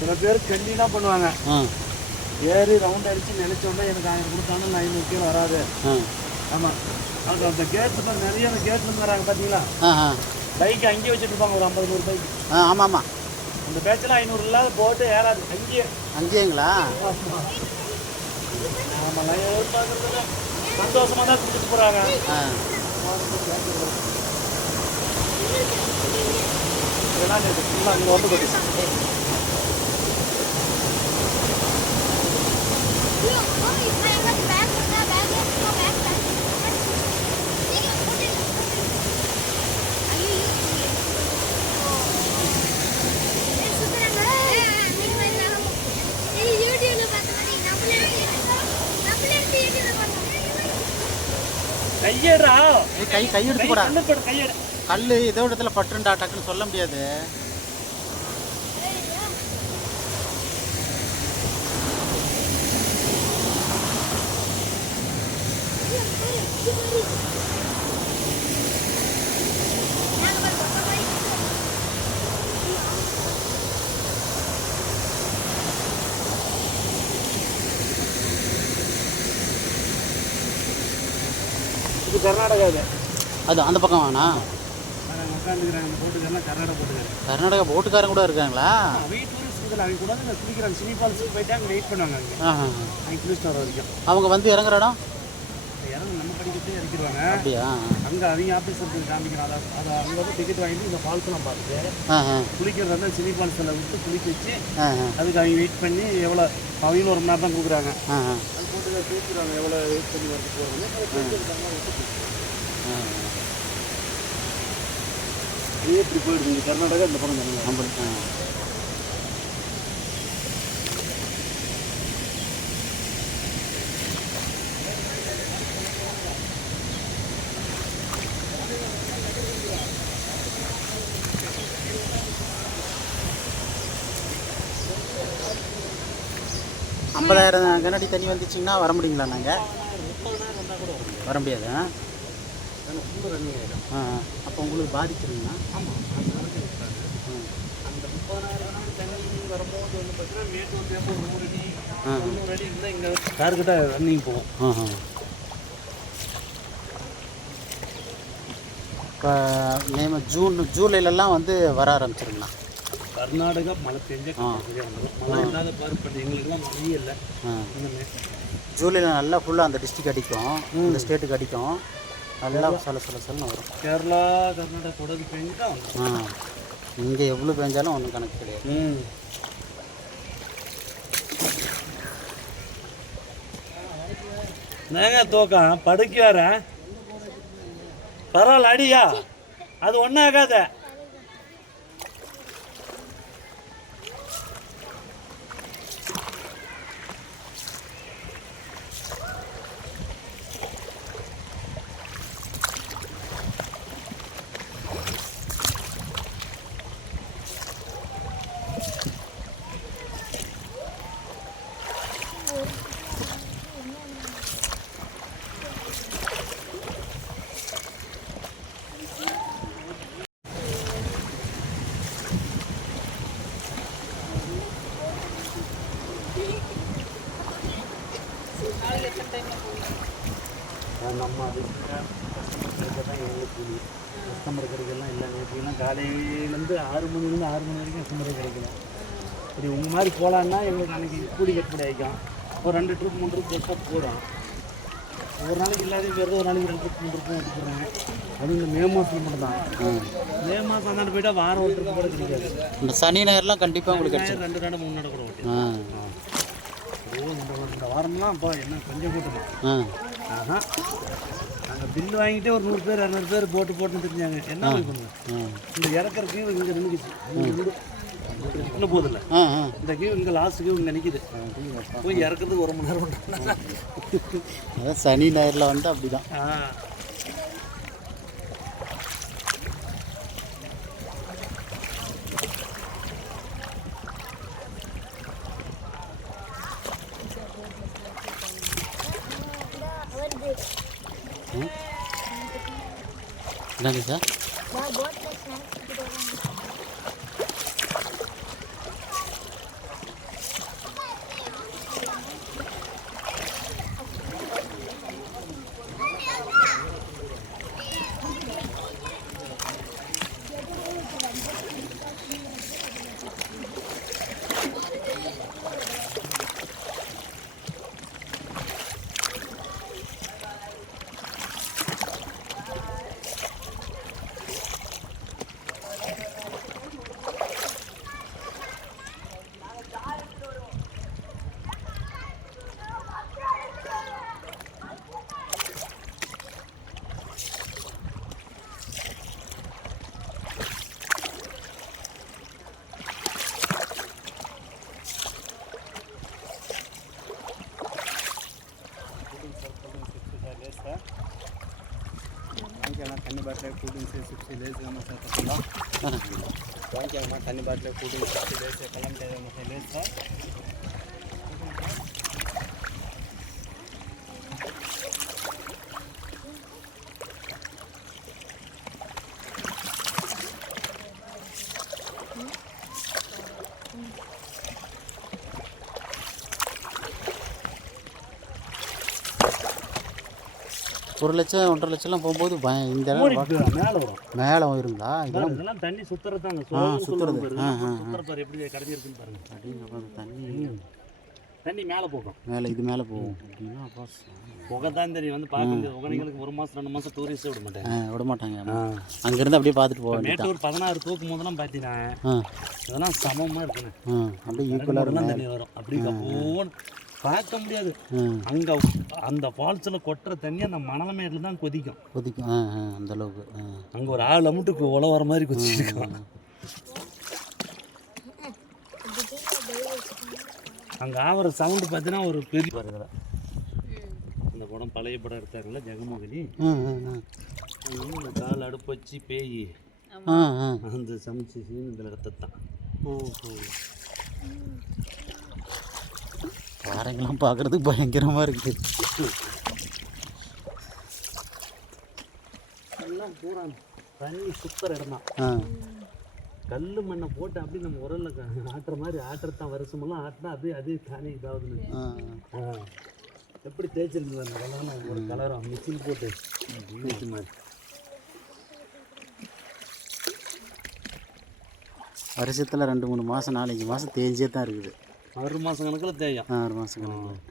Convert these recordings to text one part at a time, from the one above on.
சில பேர் கண்டினாக பண்ணுவாங்க. ஏறி ரவுண்ட் அடித்து நினைச்சோன்னா எனக்கு 1000 கொடுத்தாலும் 500 கீழே வராது. ஆமாம், அது அந்த கேட்டு மாதிரி நிறைய அந்த கேட்லேருந்து வராங்க பார்த்தீங்களா? பைக்கு அங்கேயே வச்சுட்டு இருப்பாங்க, ஒரு 50-100 பைக். ஆமாம் ஆமாம், அந்த பேச்செல்லாம் 500 இல்லாத போட்டு ஏறாது, அங்கேங்களா? ஆமாம், நான் எதிர்பார்க்குறதுல சந்தோஷமாக தான் கொடுத்துட்டு போகிறாங்க. இதெல்லாம் ஃபுல்லாக அங்கே வந்து போட்டு கையேடா, கை எடுத்து கூட கையேட கல் ஏதோ இடத்துல பட்டுண்டா, டக்குன்னு சொல்ல முடியாது. இது கர்நாடகா. இது அது அந்த பக்கம் வேணா உட்காந்துக்கிறாங்க போட்டுக்காரலாம். கர்நாடகா போட்டுக்காரு, கர்நாடகா போட்டுக்காரங்க கூட இருக்காங்களா? வெயிட் டூரிஸ்ட் அவங்க கூட வந்து குளிக்கிறாங்க. சினி ஃபால்ஸுக்கு போயிட்டு அங்கே வெயிட் பண்ணுவாங்க. அங்கே டூரிஸ்ட் வர வரைக்கும் அவங்க வந்து இறங்குற இடம் இறங்க நம்ம படிக்கட்டே இறக்கிடுவாங்க. அப்படியா? அங்கே அவங்க ஆஃபீஸருக்கு காமிக்கிறாங்க. அதை அங்கே வந்து டிக்கெட் வாங்கிட்டு இந்த ஃபால்ஸ்லாம் பார்த்துட்டு குளிக்கிறது வந்து சினி ஃபால்ஸில் விட்டு குளிக்க வச்சு அதுக்கு அவங்க வெயிட் பண்ணி எவ்வளோ அவங்களும் 1 மணி நேரம் தான் கொடுக்குறாங்க. அது போட்டு பேசிடுவாங்க எவ்வளோ வெயிட் பண்ணி வரது போகிறது. இப்படி போயிடுது கர்நாடகா. இந்த படம் நம்ம 50,000 கனடி தண்ணி வந்துச்சுங்கன்னா வர முடியுங்களா? நாங்கள் வர முடியாது. அப்போ உங்களுக்கு பாதிக்கிறீங்களா? அந்த 30,000 தண்ணி வரும்போது வந்து பார்த்தீங்கன்னா மேட்டு வந்து 100 அடி இருந்தால் இங்கே கார்கிட்ட ரன்னிங் போகும். இப்போ ஜூலைலலாம் வந்து வர ஆரம்பிச்சிருங்களா? கர்நாடகா மழை பெஞ்ச மழை இல்லாத பார்ப்பது எங்களுக்குலாம் மழையே இல்லை. ஜூலையில் நல்லா ஃபுல்லாக அந்த டிஸ்ட்ரிக் அடிக்கும், இந்த ஸ்டேட்டுக்கு அடிக்கும், நல்லா சொல்ல வரும். கேரளா கர்நாடகா கூட பெஞ்சா இங்கே எவ்வளோ பெஞ்சாலும் ஒன்றும் கணக்கு கிடையாது. தோக்கா படுக்கி வர பரவாயில்ல அடியா, அது ஒன்றும் ஆகாத. நம்ம அதுக்கு கஸ்டமர் தான் எங்களுக்கு கூலி. கஸ்டமர் கிடைக்கலாம் இல்லை. நேற்றுலாம் காலையிலேருந்து 6 மணிலேருந்து 6 மணி வரைக்கும் கஸ்டமரே கிடைக்கலாம். இப்படி உங்கள் மாதிரி போகலான்னா எங்களுக்கு அன்றைக்கி கூலி கட்டுப்படி ஆகிக்கும். ஒரு 2 ட்ரிப் 3 ட்ரிப் பெருசாக போடும். ஒரு நாளைக்கு இல்லாத வருது, ஒரு நாளைக்கு 2 ட்ரிப் 3 ட்ரிப்பும் எடுத்துக்கிறாங்க. அது இந்த மே மாதத்தில் மட்டும் தான். மே மாதம் அந்தாண்டு போய்ட்டால் வாரம் ஒரு ட்ரிப் கூட கிடைக்காது. இந்த சனி ஞாயிறுலாம் கண்டிப்பாக உங்களுக்கு 2 நாடு 3 நாடு கூட ஓட்டி. இந்த வாரம்லாம் இப்போ என்ன கொஞ்சம் கூட்டணும். நாங்கள் பில்லு வாங்கிட்டு ஒரு 100 பேர் 200 பேர் போட்டுன்னு தெரிஞ்சாங்க. என்ன பண்ணுவோம், இந்த இறக்குற கீழ் இங்கே நின்றுக்குச்சு. இன்னும் போதில்ல இந்த கீழ் இங்கே லாஸ்ட் கீழ் இங்கே நிற்கிது. போய் இறக்குறதுக்கு 1 மணி நேரம். அதான் சனி ஞாயிறில் வந்து அப்படி தான். என்னங்க sir? Bottle cool drinks chips Lays masala தக்கலாம் வாங்கிக்கோங்கம்மா. தண்ணி bottle cool drinks chips Lays கலந்து மசாலா லேஸ் சார். ஒரு லட்சம் 1.5 லட்சம்லாம் போகும்போது இந்த இடம் மேலே வரும். மேலே வருங்களா? இதெல்லாம் இதெல்லாம் தண்ணி சுற்றுறது தாங்க. சுற்றுறது. சுற்றுற பாரு எப்படி கடைஞ்சி இருக்குன்னு பாருங்க. அப்படிங்க தண்ணி தண்ணி மேலே போகும். மேலே இது மேலே போகும் அப்படின்னா அப்போ புகை தான் தெரியும். வந்து பார்க்க முடியாது. புகைங்களுக்கு 1 மாதம் 2 மாதம் டூரிஸ்ட்டே விட மாட்டாங்க. விட மாட்டாங்க. அங்கேருந்து அப்படியே பார்த்துட்டு போக வேண்டியது. மேட்டூர் 16 தூக்கும் போதெல்லாம் பார்த்தீங்கன்னா இதெல்லாம் சமமாக இருக்குண்ணே. அப்படியே ஈக்குவலாக தண்ணி வரும். அப்படி போன்னு பார்க்க முடியாது. அங்கே அந்த ஃபால்ஸில் கொட்டுற தண்ணி அந்த மணல் மேட்டில் தான் கொதிக்கும். அந்த அளவுக்கு. அங்கே ஒரு 6 அமுட்டுக்கு உல வர மாதிரி கொதிச்சிருக்கோம். அங்கே ஆகிற சவுண்டு பார்த்தீங்கன்னா ஒரு பெரிய வருது. இந்த படம் பழைய படம் எடுத்தாங்கல்ல ஜெகமோகினி. அந்த கால் அடுப்பு வச்சு பேய் அந்த சமைச்சு இதில் எடுத்ததான். பாறைங்கெல்லாம் பார்க்குறதுக்கு பயங்கரமாக இருக்குது. எல்லாம் பூரா தண்ணி சுத்தர இடம் தான். கல் மண்ணை போட்டு அப்படியே நம்ம உரலில் ஆட்டுற மாதிரி ஆட்டுறதான் வருஷமெல்லாம் ஆட்டினா அப்படியே அதே தானே இதாகுதுன்னு. எப்படி தேய்ச்சிருக்கு அந்த கலர்லாம் ஒரு கலரும் மிஷின் போட்டு தேய்ச்சி மாதிரி. வருஷத்தில் 2-3 மாதம் 4-5 மாதம் தேய்ஞ்சே தான் இருக்குது. 6 மாதம் கணக்கில் தேயும். 6 மாதம் கணக்கில்.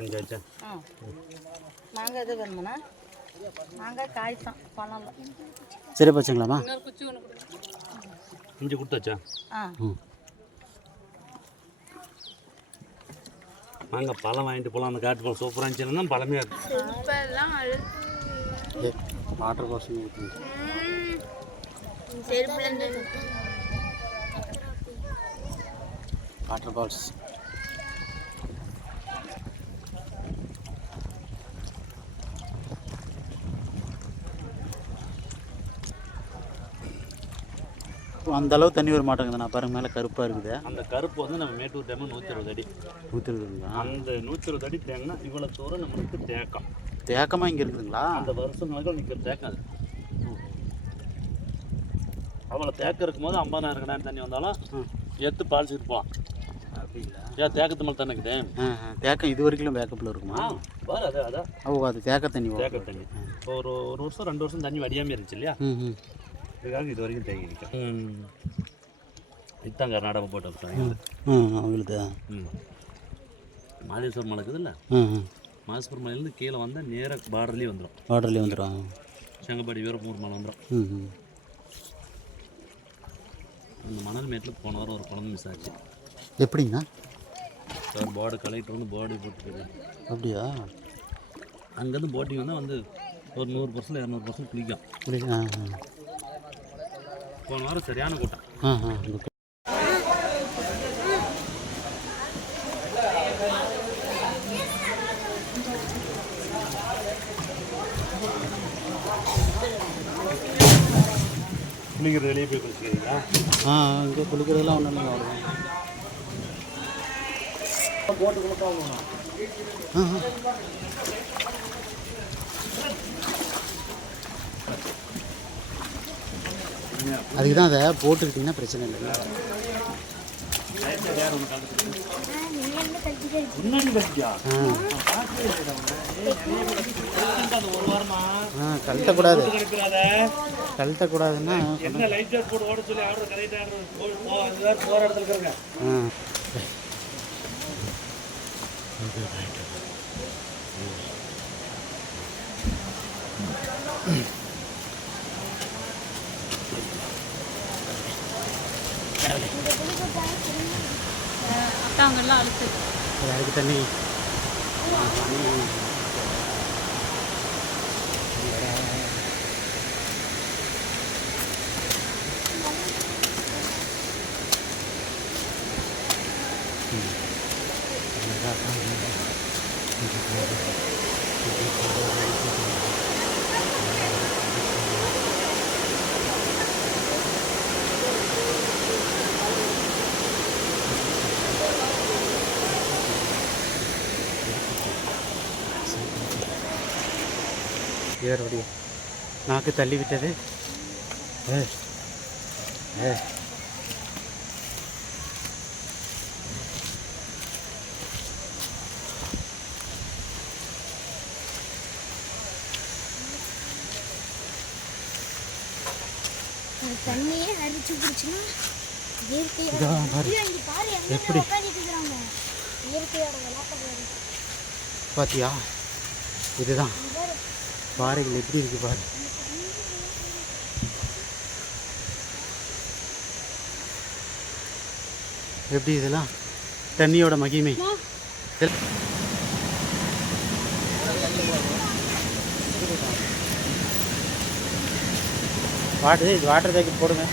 அஞ்சாச்சா? மாங்காய் இது வேணுமாண்ணா? மாங்காய் காய்ச்சான் பழம். சரி பச்சைங்களாம்மா? இஞ்சி கொடுத்தாச்சா? மாங்காய் பழம் வாங்கிட்டு போகலாம். அந்த காட்டு பழம் சூப்பராக இருந்துச்சுன்னா பழமே வாட்டர் வாஷிங் ஊற்றுங்க. வாட்டர் பால்ஸ் அந்த அளவு தண்ணி வர மாட்டேங்குது. நான் பாருங்க மேலே கருப்பாக இருக்குது. அந்த கருப்பு வந்து நம்ம மேட்டூர் டேம் 120 அடி. 120 அந்த 120 அடி தேங்கினா இவ்வளோ தூரம் நம்மளுக்கு தேக்கம். தேக்கமாக இங்கே இருக்குதுங்களா? அந்த வருஷம் கணக்கில் நிற்கிற தேக்கம் அது. அவ்வளோ தேக்கம் இருக்கும்போது 50,000 கடாயம் தண்ணி வந்தாலும் எடுத்து பாலிச்சுட்டு போகலாம். அப்படிங்களா? ஏன் தேக்கத்து மேலே தானே இருக்குது. தேக்கம் இது வரைக்கும் பேக்கப்பில் இருக்குமா? பாரு அது அதான். அது தேக்க தண்ணி. தேக்க தண்ணி இப்போ ஒரு வருஷம் 2 வருஷம் தண்ணி வடியாமல் இருந்துச்சு இல்லையா? இதுக்காக இது வரைக்கும் தேங்கி நிற்கும். இதுதான் கர்நாடகா போட்டு அவங்களுக்கு. மாதேஸ்வரம் மலை இருக்குதுல்ல, மாதேஸ்வரம் மலையிலேருந்து கீழே வந்தால் நேராக பார்டர்லேயே வந்துடும். செங்கப்பாடி வீரப்பூர் மலை வந்துடும். அந்த மணல் மேட்டில் போன வாரம் ஒரு குழந்தை மிஸ் ஆச்சு. எப்படிங்கண்ணா? ஒரு போர்டு கலெக்டர் வந்து போர்டு போட்டுருக்கு. அப்படியா? அங்கேருந்து போட்டிங் வந்து ஒரு 100% 200% குளிக்கும். போன வாரம் சரியான கூட்டம். குளிக்கிறது வெளியே போய் குளிக்கிறீங்களா? இங்கே குளிக்கிறதுலாம் ஒன்றும் இல்லைங்க. அவ்வளோதான். போட்டுக்குள்ளே போகணும். அதுக்கு தான் அதை போட்டுக்கிட்டிங்கன்னா பிரச்சனை இல்லை. கழட்டக்கூடாது. கழட்டக்கூடாதுன்னா என்ன லைட் போட்டு ஓட சொல்லி ஆர்டர் கரெக்டாக போகிற இடத்துல இருக்கிறங்க. அக்காங்கெல்லாம் அழுத்து அதுக்கு தண்ணி ஏறுபடி நாக்கு தள்ளி விட்டது. ஏ ஏ தண்ணியே அரிச்சு குடிச்சுன்னா எப்படி இயற்கையோட விளையாட்டு பாத்தியா? இதுதான் பாறைகள் எப்படி இருக்கு பாரு. எப்படி இதெல்லாம் தண்ணியோட மகிமை. வாட்டர் ஜாக்கெட் போடுங்க.